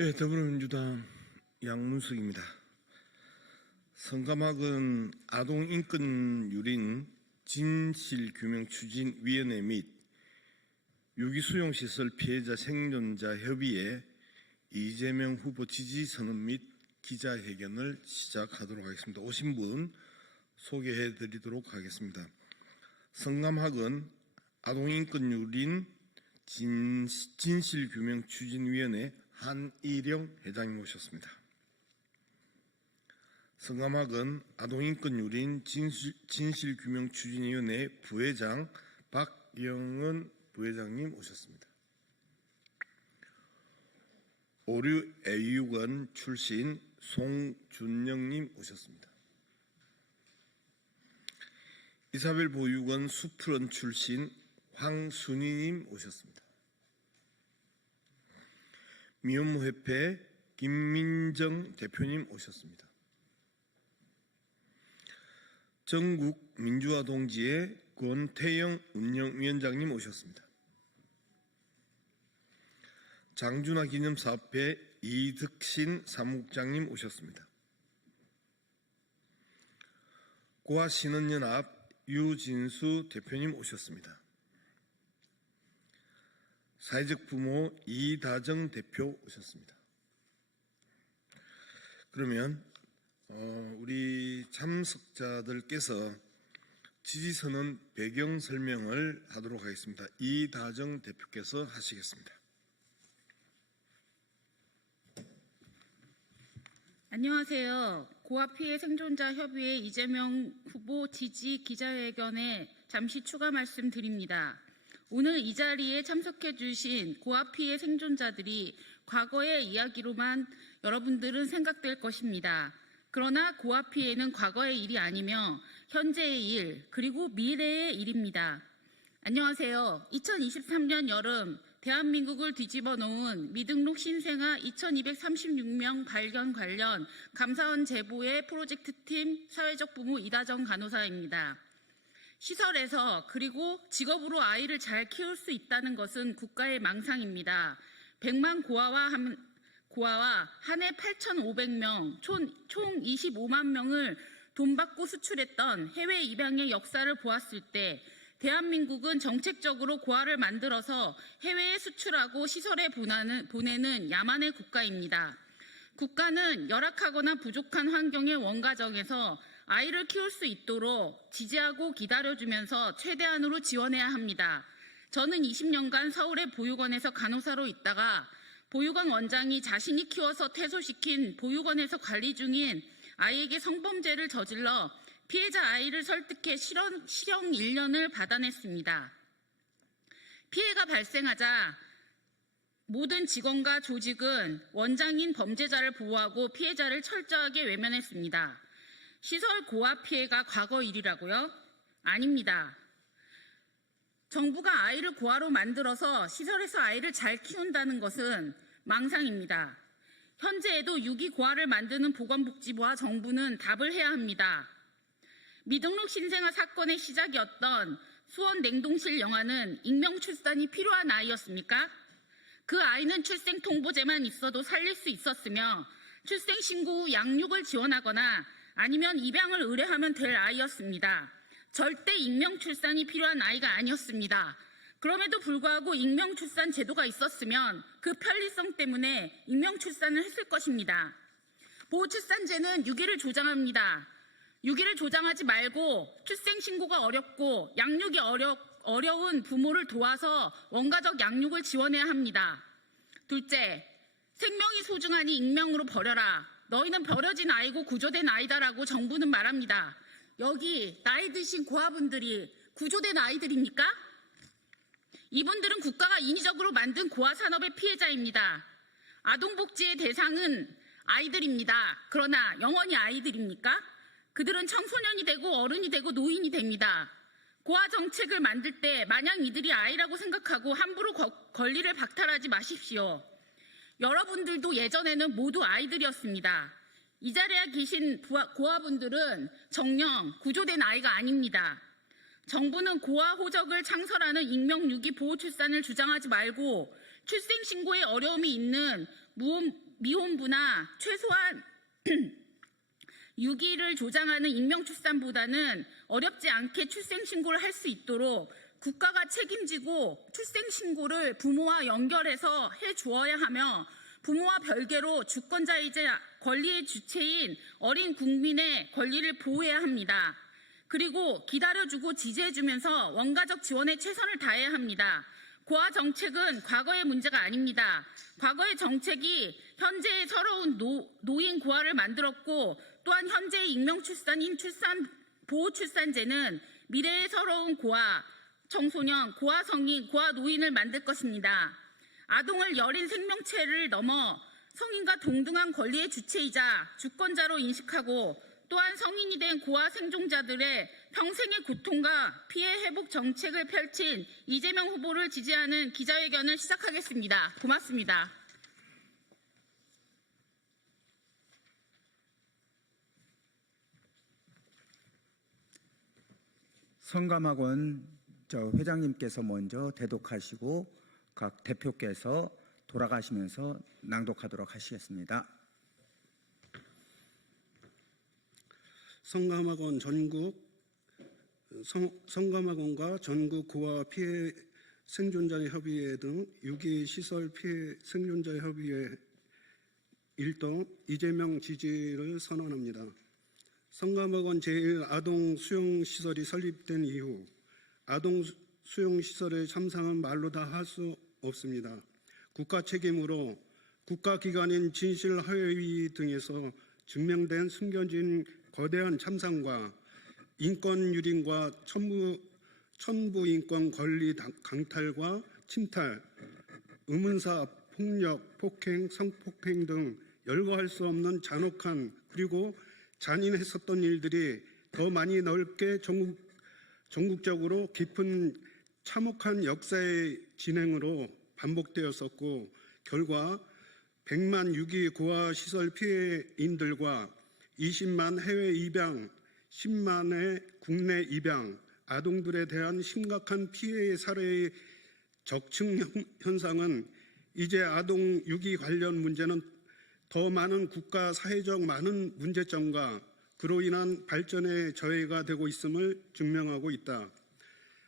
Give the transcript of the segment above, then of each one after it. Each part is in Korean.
네, 더불어민주당 양문석입니다. 성감학은 아동인권유린 진실규명추진위원회 및 유기수용시설 피해자 생존자 협의회 이재명 후보 지지선언 및 기자회견을 시작하도록 하겠습니다. 오신 분 소개해 드리도록 하겠습니다. 성감학은 아동인권유린 진실규명추진위원회 한일영 회장님 오셨습니다. 성감학은 아동인권유린 진실규명추진위원회 부회장 박영은 부회장님 오셨습니다. 오류애육원 출신 송준영님 오셨습니다. 이사벨 보육원 수풀원 출신 황순희님 오셨습니다. 미혼모협회 김민정 대표님 오셨습니다. 전국민주화동지회 권태영 운영위원장님 오셨습니다. 장준하 기념사업회 이득신 사무국장님 오셨습니다. 고아신혼연합 유진수 대표님 오셨습니다. 사회적 부모 이다정 대표 오셨습니다. 그러면 우리 참석자들께서 지지선언 배경 설명을 하도록 하겠습니다. 이다정 대표께서 하시겠습니다. 안녕하세요. 고아피해 생존자 협의회 이재명 후보 지지 기자회견에 잠시 추가 말씀드립니다. 오늘 이 자리에 참석해 주신 고아피해 생존자들이 과거의 이야기로만 여러분들은 생각될 것입니다. 그러나 고아피해는 과거의 일이 아니며 현재의 일 그리고 미래의 일입니다. 안녕하세요. 2023년 여름 대한민국을 뒤집어 놓은 미등록 신생아 2236명 발견 관련 감사원 제보의 프로젝트팀 사회적 부모 이다정 간호사입니다. 시설에서 그리고 직업으로 아이를 잘 키울 수 있다는 것은 국가의 망상입니다. 100만 고아와 한 해 8,500명, 총 25만 명을 돈 받고 수출했던 해외 입양의 역사를 보았을 때 대한민국은 정책적으로 고아를 만들어서 해외에 수출하고 시설에 보내는 야만의 국가입니다. 국가는 열악하거나 부족한 환경의 원가정에서 아이를 키울 수 있도록 지지하고 기다려주면서 최대한으로 지원해야 합니다. 저는 20년간 서울의 보육원에서 간호사로 있다가 보육원 원장이 자신이 키워서 퇴소시킨 보육원에서 관리 중인 아이에게 성범죄를 저질러 피해자 아이를 설득해 실형 1년을 받아냈습니다. 피해가 발생하자 모든 직원과 조직은 원장인 범죄자를 보호하고 피해자를 철저하게 외면했습니다. 시설 고아 피해가 과거 일이라고요? 아닙니다. 정부가 아이를 고아로 만들어서 시설에서 아이를 잘 키운다는 것은 망상입니다. 현재에도 유기 고아를 만드는 보건복지부와 정부는 답을 해야 합니다. 미등록 신생아 사건의 시작이었던 수원 냉동실 영아는 익명 출산이 필요한 아이였습니까? 그 아이는 출생 통보제만 있어도 살릴 수 있었으며 출생 신고 후 양육을 지원하거나 아니면 입양을 의뢰하면 될 아이였습니다. 절대 익명 출산이 필요한 아이가 아니었습니다. 그럼에도 불구하고 익명 출산 제도가 있었으면 그 편리성 때문에 익명 출산을 했을 것입니다. 보호출산제는 유기를 조장합니다. 유기를 조장하지 말고 출생 신고가 어렵고 양육이 어려운 부모를 도와서 원가적 양육을 지원해야 합니다. 둘째, 생명이 소중하니 익명으로 버려라. 너희는 버려진 아이고 구조된 아이다라고 정부는 말합니다. 여기 나이 드신 고아분들이 구조된 아이들입니까? 이분들은 국가가 인위적으로 만든 고아 산업의 피해자입니다. 아동복지의 대상은 아이들입니다. 그러나 영원히 아이들입니까? 그들은 청소년이 되고 어른이 되고 노인이 됩니다. 고아 정책을 만들 때 마냥 이들이 아이라고 생각하고 함부로 권리를 박탈하지 마십시오. 여러분들도 예전에는 모두 아이들이었습니다. 이 자리에 계신 고아분들은 정녕 구조된 아이가 아닙니다. 정부는 고아 호적을 창설하는 익명 유기 보호 출산을 주장하지 말고 출생 신고에 어려움이 있는 미혼부나 최소한 6일을 조장하는 익명출산보다는 어렵지 않게 출생신고를 할 수 있도록 국가가 책임지고 출생신고를 부모와 연결해서 해주어야 하며 부모와 별개로 주권자이자 권리의 주체인 어린 국민의 권리를 보호해야 합니다. 그리고 기다려주고 지지해주면서 원가적 지원에 최선을 다해야 합니다. 고아 정책은 과거의 문제가 아닙니다. 과거의 정책이 현재의 서러운 노인 고아를 만들었고 또한 현재의 익명출산인 보호출산제는 미래의 서러운 고아, 청소년, 고아 성인, 고아 노인을 만들 것입니다. 아동을 여린 생명체를 넘어 성인과 동등한 권리의 주체이자 주권자로 인식하고 또한 성인이 된 고아 생존자들의 평생의 고통과 피해 회복 정책을 펼친 이재명 후보를 지지하는 기자회견을 시작하겠습니다. 고맙습니다. 성감학원 회장님께서 먼저 대독하시고 각 대표께서 돌아가시면서 낭독하도록 하시겠습니다. 성감학원 성감학원과 전국 고아 피해 생존자 협의회 등 유기 시설 피해 생존자 협의회 일동 이재명 지지를 선언합니다. 성감학원 제1아동수용시설이 설립된 이후 아동수용시설의 참상은 말로 다 할 수 없습니다. 국가 책임으로 국가기관인 진실화해위 등에서 증명된 숨겨진 거대한 참상과 인권유린과 천부인권 권리 강탈과 침탈, 의문사, 폭력, 폭행, 성폭행 등 열거할 수 없는 잔혹한 그리고 잔인했었던 일들이 더 많이 넓게 전국적으로 깊은 참혹한 역사의 진행으로 반복되었었고 결과 100만 유기 고아 시설 피해인들과 20만 해외 입양, 10만의 국내 입양, 아동들에 대한 심각한 피해의 사례의 적층 현상은 이제 아동 유기 관련 문제는 더 많은 국가 사회적 많은 문제점과 그로 인한 발전의 저해가 되고 있음을 증명하고 있다.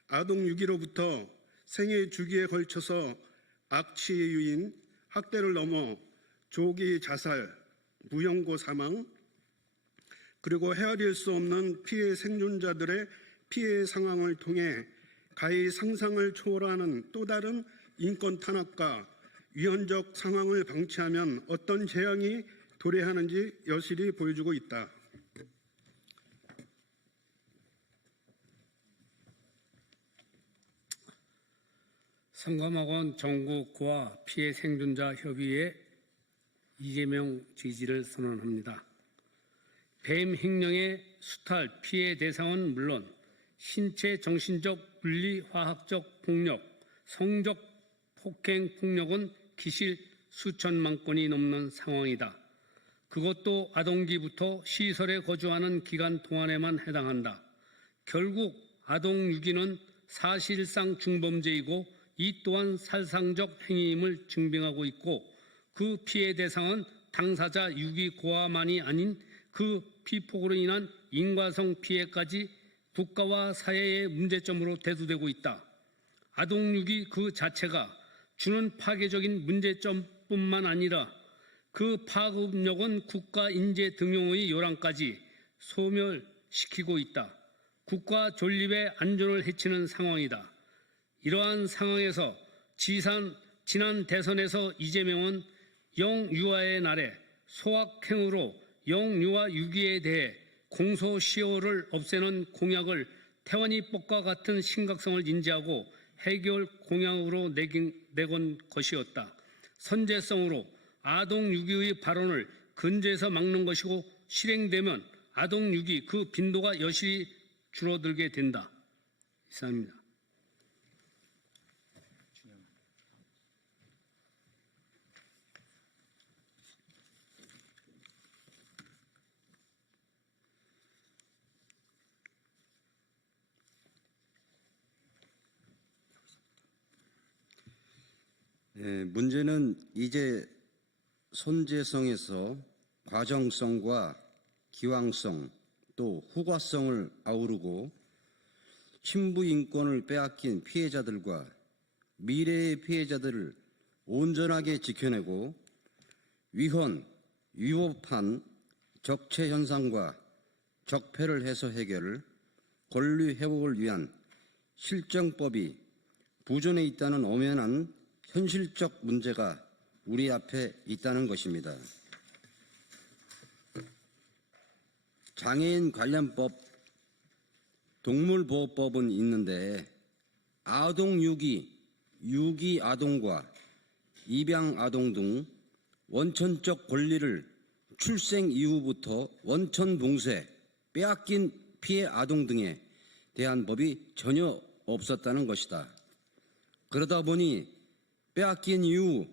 아동 유기로부터 생애 주기에 걸쳐서 악취의 유인, 학대를 넘어 조기 자살, 무연고 사망, 그리고 헤아릴 수 없는 피해 생존자들의 피해 상황을 통해 가히 상상을 초월하는 또 다른 인권 탄압과 위헌적 상황을 방치하면 어떤 재앙이 도래하는지 여실히 보여주고 있다. 성감학원 전국 고아 피해 생존자 협의회 이재명 지지를 선언합니다. 뱀 횡령의 수탈 피해 대상은 물론 신체 정신적 분리 화학적 폭력, 성적 폭행 폭력은 기실 수천만 건이 넘는 상황이다. 그것도 아동기부터 시설에 거주하는 기간 동안에만 해당한다. 결국 아동 유기는 사실상 중범죄이고 이 또한 살상적 행위임을 증빙하고 있고 그 피해 대상은 당사자 유기 고아만이 아닌 그 피폭으로 인한 인과성 피해까지 국가와 사회의 문제점으로 대두되고 있다. 아동 유기 그 자체가 주는 파괴적인 문제점뿐만 아니라 그 파급력은 국가 인재 등용의 요란까지 소멸시키고 있다. 국가 존립의 안전을 해치는 상황이다. 이러한 상황에서 지난 대선에서 이재명은 영유아의 날에 소확행으로 영유아 유기에 대해 공소시효를 없애는 공약을 태완이법과 같은 심각성을 인지하고 해결 공약으로 내건 것이었다. 선제성으로 아동 유기의 발언을 근저에서 막는 것이고 실행되면 아동 유기 그 빈도가 여실히 줄어들게 된다. 이상입니다. 문제는 이제 선제성에서 과정성과 기왕성 또 후과성을 아우르고 신부 인권을 빼앗긴 피해자들과 미래의 피해자들을 온전하게 지켜내고 위헌, 위법한 적체 현상과 적폐를 해소 해결, 권리 회복을 위한 실정법이 부존해 있다는 엄연한 현실적 문제가 우리 앞에 있다는 것입니다. 장애인 관련법, 동물보호법은 있는데 아동 유기, 유기 아동과 입양 아동 등 원천적 권리를 출생 이후부터 원천 봉쇄, 빼앗긴 피해 아동 등에 대한 법이 전혀 없었다는 것이다. 그러다 보니 빼앗긴 이후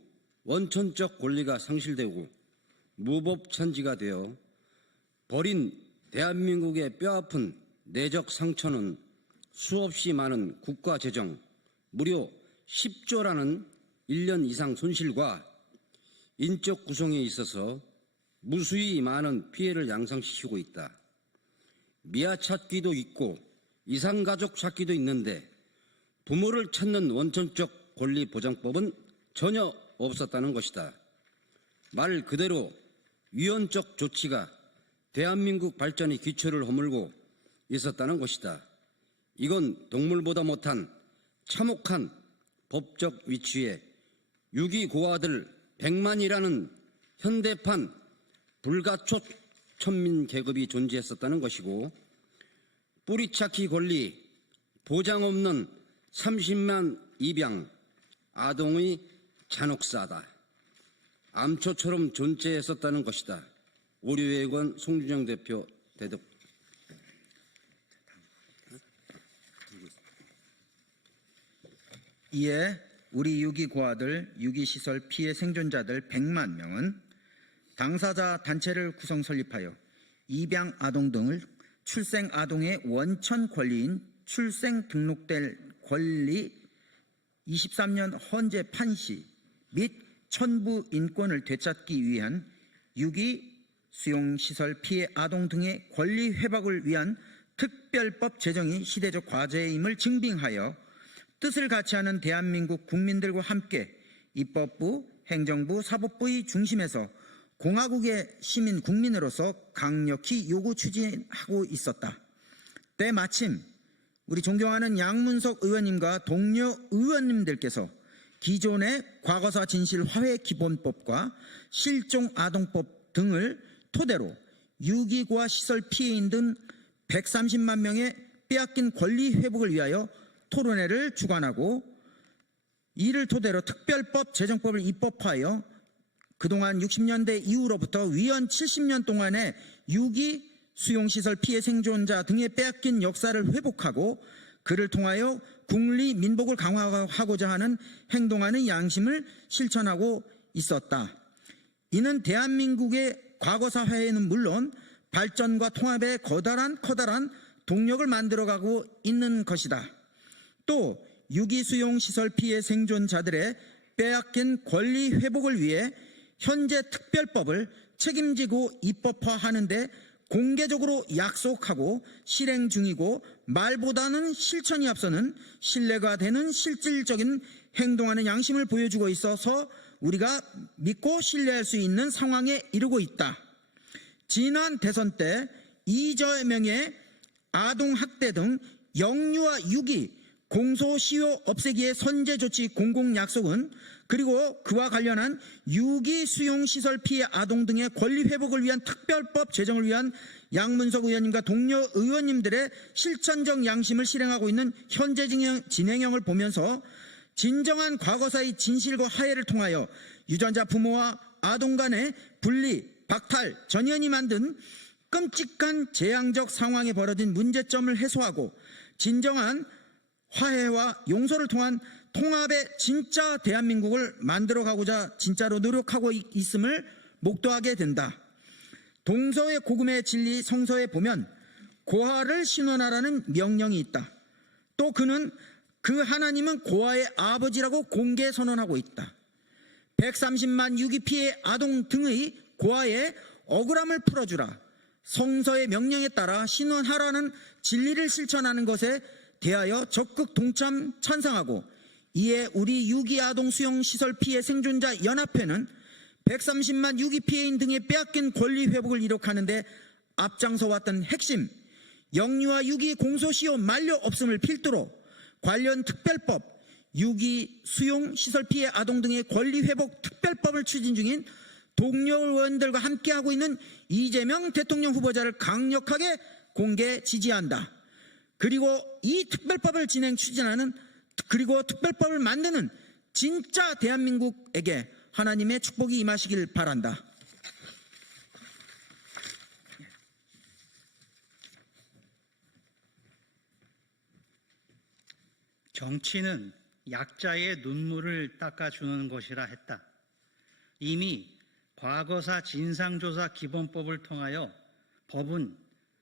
원천적 권리가 상실되고 무법천지가 되어 버린 대한민국의 뼈아픈 내적 상처는 수없이 많은 국가 재정, 무려 10조라는 1년 이상 손실과 인적 구성에 있어서 무수히 많은 피해를 양상시키고 있다. 미아 찾기도 있고 이상가족 찾기도 있는데 부모를 찾는 원천적 권리보장법은 전혀 없었다는 것이다. 말 그대로 위헌적 조치가 대한민국 발전의 기초를 허물고 있었다는 것이다. 이건 동물보다 못한 참혹한 법적 위치에 유기고아들 100만이라는 현대판 불가촉 천민 계급이 존재했었다는 것이고 뿌리찾기 권리 보장 없는 30만 입양 아동의 잔혹사다. 암초처럼 존재했었다는 것이다. 오류회관 송준영 대표 대독. 이에 우리 유기고아들, 유기시설 피해 생존자들 100만 명은 당사자 단체를 구성 설립하여 입양 아동 등을 출생 아동의 원천 권리인 출생 등록될 권리 23년 헌재 판시 및 천부 인권을 되찾기 위한 유기 수용시설 피해 아동 등의 권리 회복을 위한 특별법 제정이 시대적 과제임을 증빙하여 뜻을 같이 하는 대한민국 국민들과 함께 입법부, 행정부, 사법부의 중심에서 공화국의 시민 국민으로서 강력히 요구 추진하고 있었다. 때마침 우리 존경하는 양문석 의원님과 동료 의원님들께서 기존의 과거사 진실 화해 기본법과 실종 아동법 등을 토대로 유기고아 시설 피해인 등 130만 명의 빼앗긴 권리 회복을 위하여 토론회를 주관하고 이를 토대로 특별법 제정법을 입법하여 그동안 60년대 이후로부터 위헌 70년 동안의 유기 수용시설 피해 생존자 등의 빼앗긴 역사를 회복하고 그를 통하여 국리 민복을 강화하고자 하는 행동하는 양심을 실천하고 있었다. 이는 대한민국의 과거사 화해는 물론 발전과 통합의 커다란 동력을 만들어가고 있는 것이다. 또 유기 수용시설 피해 생존자들의 빼앗긴 권리 회복을 위해 현재 특별법을 책임지고 입법화하는 데 공개적으로 약속하고 실행 중이고 말보다는 실천이 앞서는 신뢰가 되는 실질적인 행동하는 양심을 보여주고 있어서 우리가 믿고 신뢰할 수 있는 상황에 이르고 있다. 지난 대선 때 이재명의 아동학대 등 영유아 유기 공소시효 없애기의 선제조치 공공약속은 그리고 그와 관련한 유기 수용시설 피해 아동 등의 권리 회복을 위한 특별법 제정을 위한 양문석 의원님과 동료 의원님들의 실천적 양심을 실행하고 있는 현재 진행형을 보면서 진정한 과거사의 진실과 화해를 통하여 유전자 부모와 아동 간의 분리, 박탈, 전연이 만든 끔찍한 재앙적 상황에 벌어진 문제점을 해소하고 진정한 화해와 용서를 통한 통합의 진짜 대한민국을 만들어가고자 진짜로 노력하고 있음을 목도하게 된다. 동서의 고금의 진리 성서에 보면 고아를 신원하라는 명령이 있다. 또 그 하나님은 고아의 아버지라고 공개 선언하고 있다. 130만 유기 피해 아동 등의 고아의 억울함을 풀어주라. 성서의 명령에 따라 신원하라는 진리를 실천하는 것에 대하여 적극 동참 찬성하고, 이에 우리 유기 아동 수용 시설 피해 생존자 연합회는 130만 유기 피해인 등의 빼앗긴 권리 회복을 이룩하는 데 앞장서 왔던 핵심 영유아 유기 공소시효 만료 없음을 필두로 관련 특별법, 유기 수용 시설 피해 아동 등의 권리 회복 특별법을 추진 중인 동료 의원들과 함께하고 있는 이재명 대통령 후보자를 강력하게 공개 지지한다. 그리고 이 특별법을 추진하는 그리고 특별법을 만드는 진짜 대한민국에게 하나님의 축복이 임하시길 바란다. 정치는 약자의 눈물을 닦아주는 것이라 했다. 이미 과거사 진상조사 기본법을 통하여 법은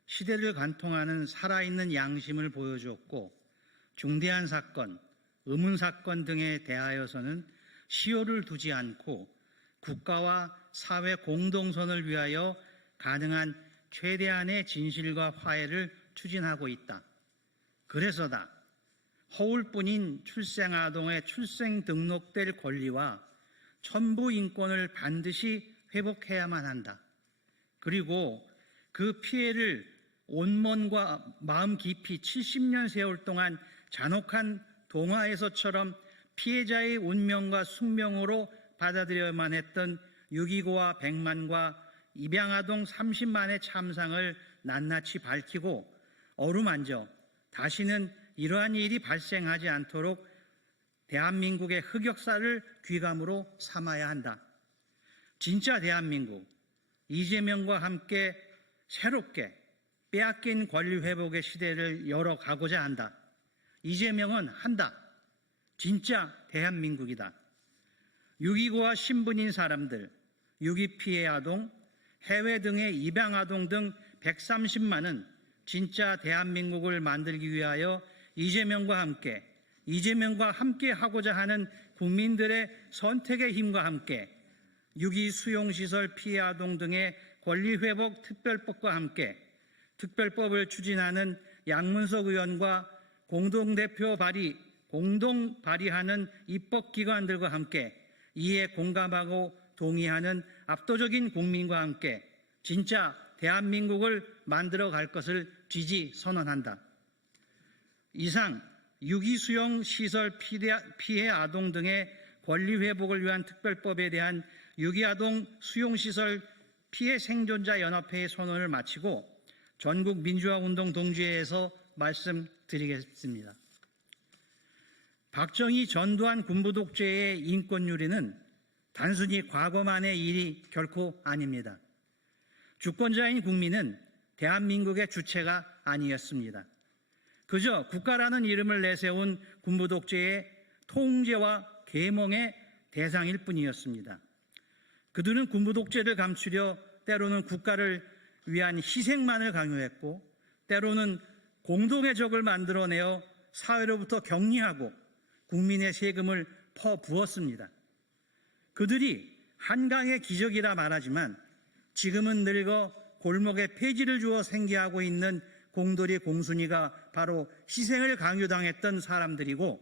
시대를 관통하는 살아있는 양심을 보여주었고, 중대한 사건, 의문사건 등에 대하여서는 시효를 두지 않고 국가와 사회 공동선을 위하여 가능한 최대한의 진실과 화해를 추진하고 있다. 그래서다. 허울뿐인 출생아동의 출생 등록될 권리와 천부 인권을 반드시 회복해야만 한다. 그리고 그 피해를 온몸과 마음 깊이 70년 세월 동안 잔혹한 동화에서처럼 피해자의 운명과 숙명으로 받아들여야만 했던 6.25와 100만과 입양아동 30만의 참상을 낱낱이 밝히고 어루만져 다시는 이러한 일이 발생하지 않도록 대한민국의 흑역사를 귀감으로 삼아야 한다. 진짜 대한민국, 이재명과 함께 새롭게 빼앗긴 권리 회복의 시대를 열어가고자 한다. 이재명은 한다. 진짜 대한민국이다. 6.25와 신분인 사람들, 6.25 피해 아동, 해외 등의 입양 아동 등 130만은 진짜 대한민국을 만들기 위하여 이재명과 함께 하고자 하는 국민들의 선택의 힘과 함께 6.25 수용시설 피해 아동 등의 권리회복 특별법과 함께 특별법을 추진하는 양문석 의원과 공동 발의하는 입법기관들과 함께 이에 공감하고 동의하는 압도적인 국민과 함께 진짜 대한민국을 만들어 갈 것을 지지 선언한다. 이상 6.25 수용 시설 피해 아동 등의 권리 회복을 위한 특별법에 대한 6.25 아동 수용 시설 피해 생존자 연합회의 선언을 마치고 전국 민주화 운동 동지회에서 말씀드리겠습니다. 박정희 전두환 군부 독재의 인권 유린은 단순히 과거만의 일이 결코 아닙니다. 주권자인 국민은 대한민국의 주체가 아니었습니다. 그저 국가라는 이름을 내세운 군부 독재의 통제와 계몽의 대상일 뿐이었습니다. 그들은 군부 독재를 감추려 때로는 국가를 위한 희생만을 강요했고, 때로는 공동의 적을 만들어내어 사회로부터 격리하고 국민의 세금을 퍼부었습니다. 그들이 한강의 기적이라 말하지만 지금은 늙어 골목에 폐지를 주어 생계하고 있는 공돌이 공순이가 바로 희생을 강요당했던 사람들이고,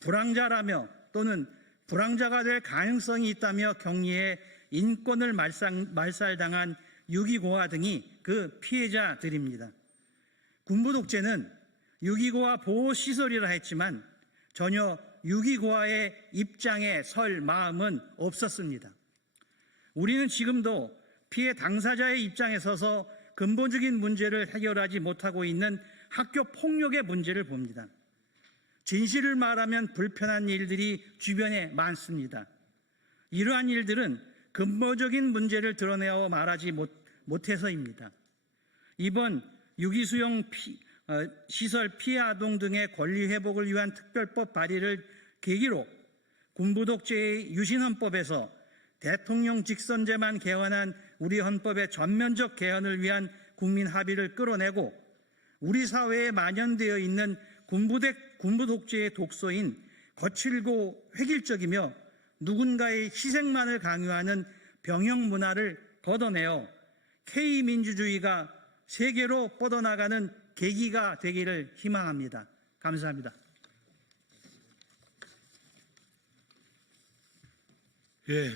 불황자라며 또는 불황자가 될 가능성이 있다며 격리해 인권을 말살당한 6.25 고아 등이 그 피해자들입니다. 군부 독재는 6.25 고아 보호시설이라 했지만 전혀 6.25 고아의 입장에 설 마음은 없었습니다. 우리는 지금도 피해 당사자의 입장에 서서 근본적인 문제를 해결하지 못하고 있는 학교 폭력의 문제를 봅니다. 진실을 말하면 불편한 일들이 주변에 많습니다. 이러한 일들은 근본적인 문제를 드러내어 말하지 못해서입니다. 이번 6.25 수용 시설 피해 아동 등의 권리 회복을 위한 특별법 발의를 계기로 군부 독재의 유신헌법에서 대통령 직선제만 개헌한 우리 헌법의 전면적 개헌을 위한 국민 합의를 끌어내고, 우리 사회에 만연되어 있는 군부 독재의 독소인 거칠고 획일적이며 누군가의 희생만을 강요하는 병영 문화를 걷어내어 K민주주의가 세계로 뻗어나가는 계기가 되기를 희망합니다. 감사합니다. 예.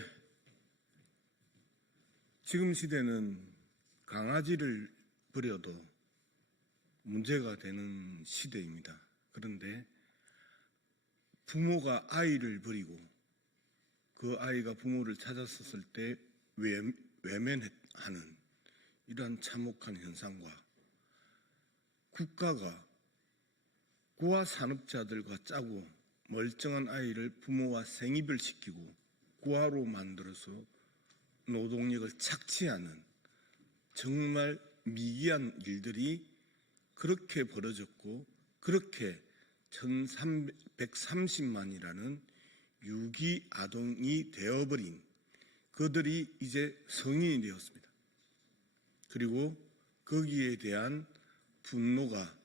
지금 시대는 강아지를 버려도 문제가 되는 시대입니다. 그런데 부모가 아이를 버리고 그 아이가 부모를 찾았었을 때 외면하는 이러한 참혹한 현상과 국가가 고아 산업자들과 짜고 멀쩡한 아이를 부모와 생이별시키고 고아로 만들어서 노동력을 착취하는 정말 미개한 일들이 그렇게 벌어졌고 그렇게 1,130만이라는 유기 아동이 되어버린 그들이 이제 성인이 되었습니다. 그리고 거기에 대한 분노가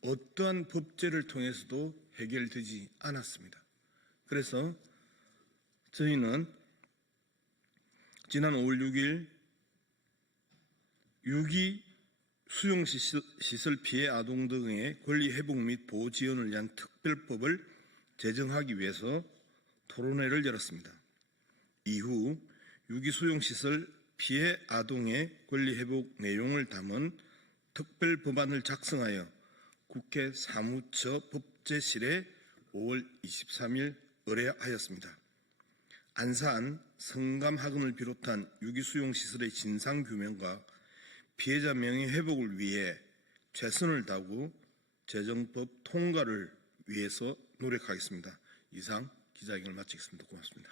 어떠한 법제를 통해서도 해결되지 않았습니다. 그래서 저희는 지난 5월 6일 유기 수용시설 피해 아동 등의 권리 회복 및 보호 지원을 위한 특별법을 제정하기 위해서 토론회를 열었습니다. 이후 유기 수용시설 피해 아동의 권리 회복 내용을 담은 특별 법안을 작성하여 국회 사무처 법제실에 5월 23일 의뢰하였습니다. 안산 성감학원을 비롯한 유기수용시설의 진상규명과 피해자 명예회복을 위해 최선을 다하고 재정법 통과를 위해서 노력하겠습니다. 이상 기자회견을 마치겠습니다. 고맙습니다.